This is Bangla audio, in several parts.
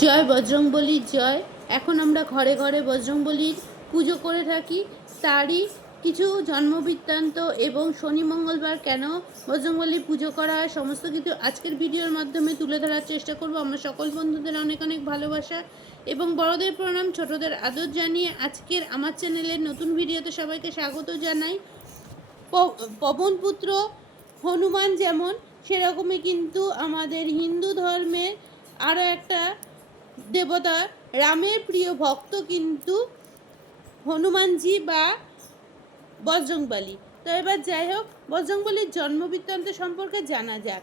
জয় বজরংবলীর জয়। এখন আমরা ঘরে ঘরে বজরংবলীর পুজো করে থাকি। তারই কিছু জন্মবৃত্তান্ত এবং শনি মঙ্গলবার কেন বজরংবলীর পুজো করা হয় সমস্ত কিছু আজকের ভিডিওর মাধ্যমে তুলে ধরার চেষ্টা করব। আমরা সকল বন্ধুদের অনেক অনেক ভালোবাসা এবং বড়দের প্রণাম, ছোটদের আদর জানিয়ে আজকের আমার চ্যানেলের নতুন ভিডিওতে সবাইকে স্বাগত জানাই। পবনপুত্র হনুমান যেমন, সেরকমই কিন্তু আমাদের হিন্দু ধর্মের আরও একটা দেবতা রামের প্রিয় ভক্ত কিন্তু হনুমানজি বা বজরংবলী। তো এবার যাই হোক, বজরংবলীর জন্মবৃত্তান্ত সম্পর্কে জানা যাক।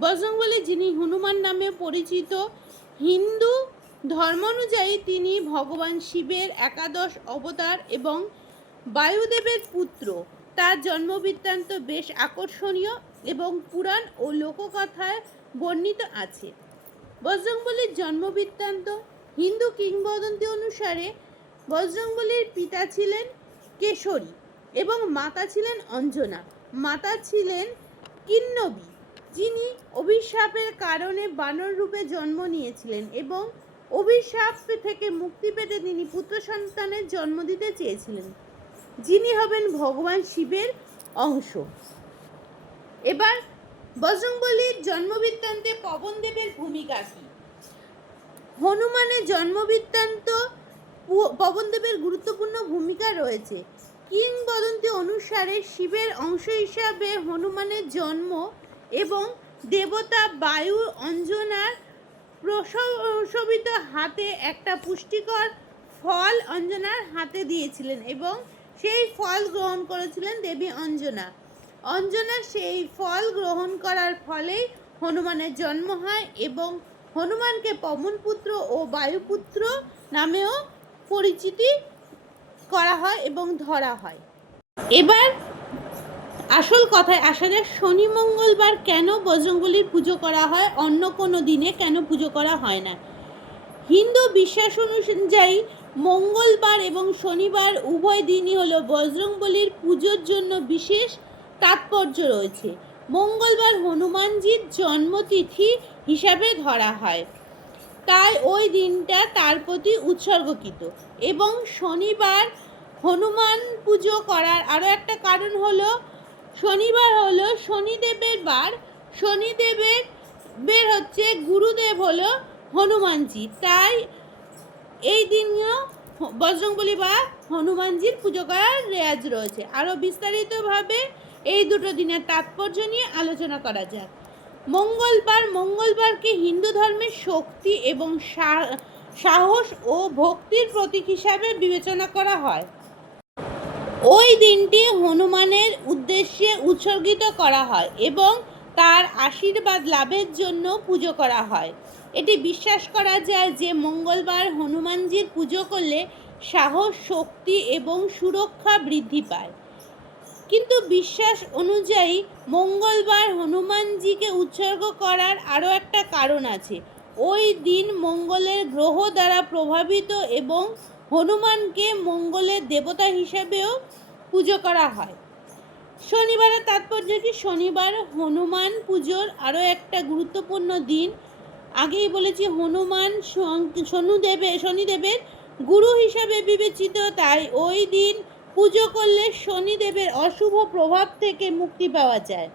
বজরংবলী যিনি হনুমান নামে পরিচিত, হিন্দু ধর্ম অনুযায়ী তিনি ভগবান শিবের একাদশ অবতার এবং বায়ুদেবের পুত্র। তার জন্মবৃত্তান্ত বেশ আকর্ষণীয় এবং পুরাণ ও লোককথায় বর্ণিত আছে। বজরংবলীর জন্মবৃত্তান্ত হিন্দু কিংবদন্তি অনুসারে বজরংবলীর পিতা ছিলেন কেশরী এবং মাতা ছিলেন অঞ্জনা। মাতা ছিলেন কিন্নবী, যিনি অভিশাপের কারণে বানর রূপে জন্ম নিয়েছিলেন এবং অভিশাপ থেকে মুক্তি পেতে তিনি পুত্র সন্তানের জন্ম দিতে চেয়েছিলেন। যিনি হবেন ভগবান শিবের অংশ। এবার বজরংবলীর জন্মবৃত্তান্তে পবনদেবের ভূমিকা কী? হনুমানের জন্মবৃত্তান্ত পবনদেবের গুরুত্বপূর্ণ ভূমিকা রয়েছে। কিংবদন্তি অনুসারে শিবের অংশ হিসাবে হনুমানের জন্ম এবং দেবতা বায়ু অঞ্জনার প্রসবিত হাতে একটা পুষ্টিকর ফল অঞ্জনার হাতে দিয়েছিলেন এবং সেই ফল গ্রহণ করেছিলেন দেবী অঞ্জনা। অঞ্জনা সেই ফল গ্রহণ করার ফলেই হনুমানের জন্ম হয় এবং হনুমানকে পবনপুত্র ও বায়ুপুত্র নামেও পরিচিতি করা হয় এবং ধরা হয়। এবার আসল কথায় আসা যাক, শনি মঙ্গলবার কেন বজরংবলীর পুজো করা হয়? অন্য কোনো দিনে কেন পুজো করা হয় না? হিন্দু বিশ্বাস অনুযায়ী মঙ্গলবার এবং শনিবার উভয় দিনই হলো বজরংবলীর পুজোর জন্য বিশেষ তাৎপর্য রয়েছে। মঙ্গলবার হনুমানজির জন্মতিথি হিসাবে ধরা হয়। তাই ওই দিনটা তার প্রতি উৎসর্গকৃত এবং শনিবার হনুমান পুজো করার আরও একটা কারণ হলো, শনিবার হলো শনিদেবের বার। শনিদেবের বের হচ্ছে গুরুদেব হলো হনুমানজি। তাই এই দিনও বজরংবলী বা হনুমানজির পুজো করার রেয়াজ রয়েছে। আরও বিস্তারিতভাবে এই দুটো দিনের তাৎপর্য নিয়ে আলোচনা করা যাক। মঙ্গলবার, মঙ্গলবারকে হিন্দু ধর্মের শক্তি এবং সাহস ও ভক্তির প্রতীক হিসাবে বিবেচনা করা হয়। ওই দিনটি হনুমানের উদ্দেশ্যে উৎসর্গিত করা হয় এবং তার আশীর্বাদ লাভের জন্য পুজো করা হয়। এটি বিশ্বাস করা যায় যে মঙ্গলবার হনুমানজির পুজো করলে সাহস, শক্তি এবং সুরক্ষা বৃদ্ধি পায়। কিন্তু বিশ্বাস অনুযায়ী মঙ্গলবার হনুমানজিকে উৎসর্গ করার আরও একটা কারণ আছে। ওই দিন মঙ্গলের গ্রহ দ্বারা প্রভাবিত এবং হনুমানকে মঙ্গলের দেবতা হিসাবেও পুজো করা হয়। শনিবারের তাৎপর্য কি? শনিবার হনুমান পুজোর আরও একটা গুরুত্বপূর্ণ দিন। আগেই বলেছি, হনুমান শনুদেবে শনিদেবের গুরু হিসাবে বিবেচিত, তাই ওই দিন পুজো করলে শনিদেবের অশুভ প্রভাব থেকে মুক্তি পাওয়া যায়।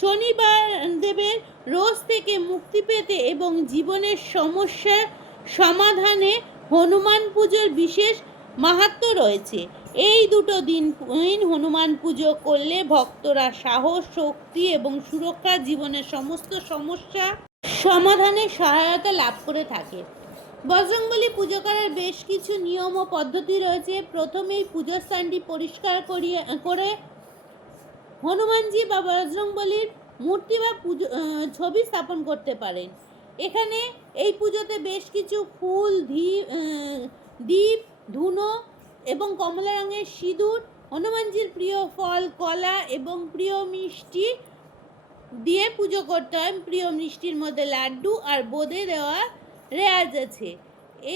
শনিবার দেবের রোজ থেকে মুক্তি পেতে এবং জীবনের সমস্যার সমাধানে হনুমান পুজোর বিশেষ মাহাত্ম্য রয়েছে। এই দুটো দিন হনুমান পুজো করলে ভক্তরা সাহস, শক্তি এবং সুরক্ষা জীবনের সমস্ত সমস্যা সমাধানে সহায়তা লাভ করে থাকে। বজরংবলী পুজো করার বেশ কিছু নিয়ম ও পদ্ধতি রয়েছে। প্রথমেই পুজোর স্থানটি পরিষ্কার করিয়ে করে হনুমানজি বা বজরংবলীর মূর্তি বা পুজো ছবি স্থাপন করতে পারেন। এখানে এই পুজোতে বেশ কিছু ফুল ধি আহ, দীপ ধুনো এবং কমলা রঙের সিঁদুর হনুমানজির প্রিয় ফল কলা এবং প্রিয় মিষ্টি দিয়ে পুজো করতে হয়। প্রিয় মিষ্টির মধ্যে লাড্ডু আর বোঁদে দেওয়া রেয়াজ আছে।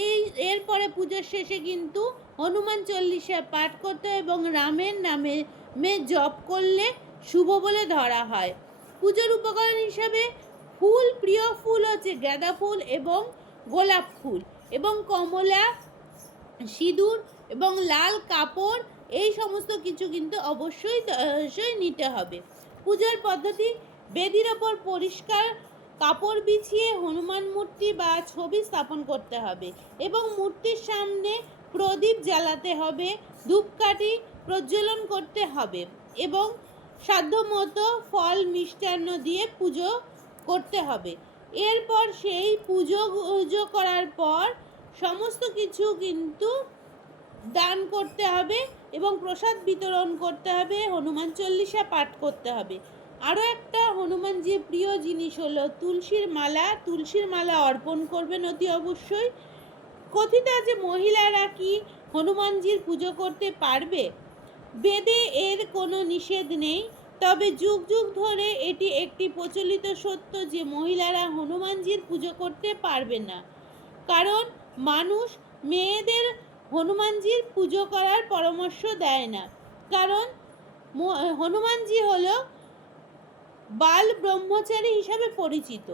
এই, এরপরে পুজোর শেষে কিন্তু হনুমান চল্লিশা পাঠ করতে এবং রামের নামে মে জপ করলে শুভ বলে ধরা হয়। পুজোর উপকরণ হিসাবে ফুল, প্রিয় ফুল হচ্ছে গাঁদা ফুল এবং গোলাপ ফুল এবং কমলা, সিঁদুর এবং লাল কাপড়, এই সমস্ত কিছু কিন্তু অবশ্যই অবশ্যই নিতে হবে। পূজার পদ্ধতি বেদির ওপর পরিষ্কার কাপড় বিছিয়ে হনুমান মূর্তি বা ছবি স্থাপন করতে হবে এবং মূর্তির সামনে প্রদীপ জ্বালাতে হবে ধূপকাঠি প্রজ্বলন করতে হবে এবং সাধ্যমতো ফল মিষ্টান্ন দিয়ে পুজো করতে হবে। এরপর সেই পুজো পুজো করার পর সমস্ত কিছু কিন্তু দান করতে হবে এবং প্রসাদ বিতরণ করতে হবে, হনুমান চল্লিশা পাঠ করতে হবে। আরও একটা হনুমানজির প্রিয় জিনিস হলো তুলসীর মালা। তুলসীর মালা অর্পণ করবেন অতি অবশ্যই। কথিত আছে মহিলারা কি হনুমানজির পুজো করতে পারবে? বেদে এর কোনো নিষেধ নেই। তবে যুগ যুগ ধরে এটি একটি প্রচলিত সত্য যে মহিলারা হনুমানজির পুজো করতে পারবে না। কারণ মানুষ মেয়েদের হনুমানজির পুজো করার পরামর্শ দেয় না। কারণ হনুমানজি হলো বাল ব্রহ্মচারী হিসাবে পরিচিত।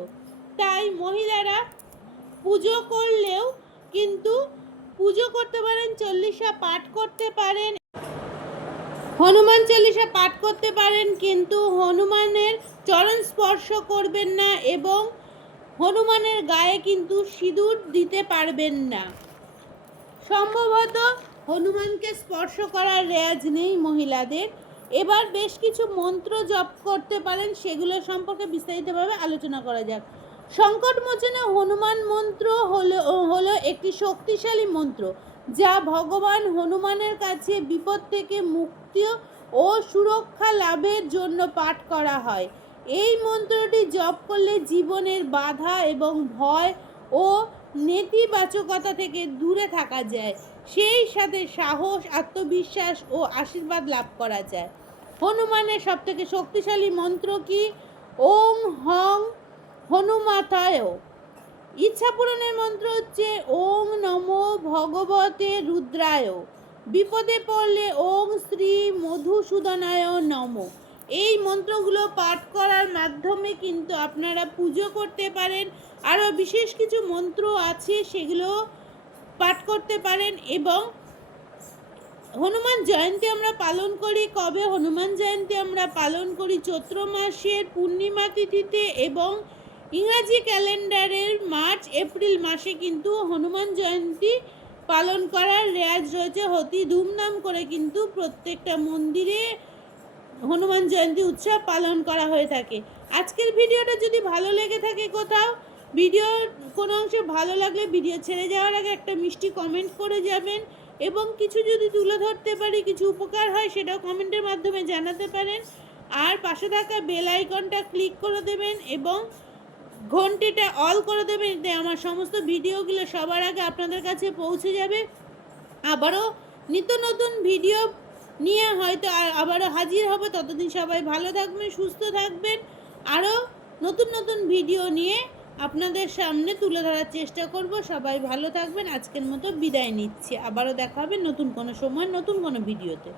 তাই মহিলারা পুজো করলেও কিন্তু পুজো করতে পারেন, চল্লিশা পাঠ করতে পারেন। হনুমান চল্লিশা পাঠ করতে পারেন, কিন্তু হনুমানের চরণ স্পর্শ করবেন না এবং হনুমানের গায়ে কিন্তু সিঁদুর দিতে পারবেন না। সম্ভবত হনুমানকে স্পর্শ করার রেয়াজ নেই মহিলাদের। এবার বেশ কিছু মন্ত্র জপ করতে পারেন, সেগুলো সম্পর্কে বিস্তারিতভাবে আলোচনা করা যাক। সংকট মোচনে হনুমান মন্ত্র হলো হলো একটি শক্তিশালী মন্ত্র, যা ভগবান হনুমানের কাছে বিপদ থেকে মুক্তি ও সুরক্ষা লাভের জন্য পাঠ করা হয়। এই মন্ত্রটি জপ করলে জীবনের বাধা এবং ভয় ও নেতিবাচকতা থেকে দূরে থাকা যায়। সেই সাথে সাহস, আত্মবিশ্বাস ও আশীর্বাদ লাভ করা যায়। হনুমানের সব থেকে শক্তিশালী মন্ত্র কি? ওং হং হনুমাথায় ইচ্ছা পূরণের মন্ত্র হচ্ছে ওং নমো ভগবতে রুদ্রায়। বিপদে পড়লে ওং শ্রী মধুসূদনায় নম। এই মন্ত্রগুলো পাঠ করার মাধ্যমে কিন্তু আপনারা পুজো করতে পারেন। আরও বিশেষ কিছু মন্ত্র আছে সেগুলো পাঠ করতে পারেন এবং হনুমান জয়ন্তী আমরা পালন করি। কবে হনুমান জয়ন্তী আমরা পালন করি? চৈত্র মাসের পূর্ণিমা তিথিতে এবং ইংরাজি ক্যালেন্ডারের মার্চ, এপ্রিল মাসে কিন্তু হনুমান জয়ন্তী পালন করার রেয়াজ রয়েছে। অতি ধুমধাম করে কিন্তু প্রত্যেকটা মন্দিরে হনুমান জয়ন্তী উৎসব পালন করা হয়ে থাকে। আজকের ভিডিওটা যদি ভালো লেগে থাকে কোথাও, ভিডিওর কোনো অংশে ভালো লাগলে ভিডিও ছেড়ে যাওয়ার আগে একটা মিষ্টি কমেন্ট করে যাবেন। এবং কিছু যদি তুলে ধরতে পারি, কিছু উপকার হয়, সেটাও কমেন্টের মাধ্যমে জানাতে পারেন। আর পাশে থাকা বেল আইকনটা ক্লিক করে দেবেন এবং ঘন্টিটা অল করে দেবেন, এতে আমার সমস্ত ভিডিওগুলো সবার আগে আপনাদের কাছে পৌঁছে যাবে। আবারও নিত্য নতুন ভিডিও নিয়ে হয়তো আবারও হাজির হবে। ততদিন সবাই ভালো থাকবেন, সুস্থ থাকবেন। আরও নতুন নতুন ভিডিও নিয়ে আপনাদের সামনে তুলে ধরার চেষ্টা করব। সবাই ভালো থাকবেন। আজকের মতো বিদায় নিচ্ছি। আবারও দেখা হবে নতুন কোনো সময়, নতুন কোনো ভিডিওতে।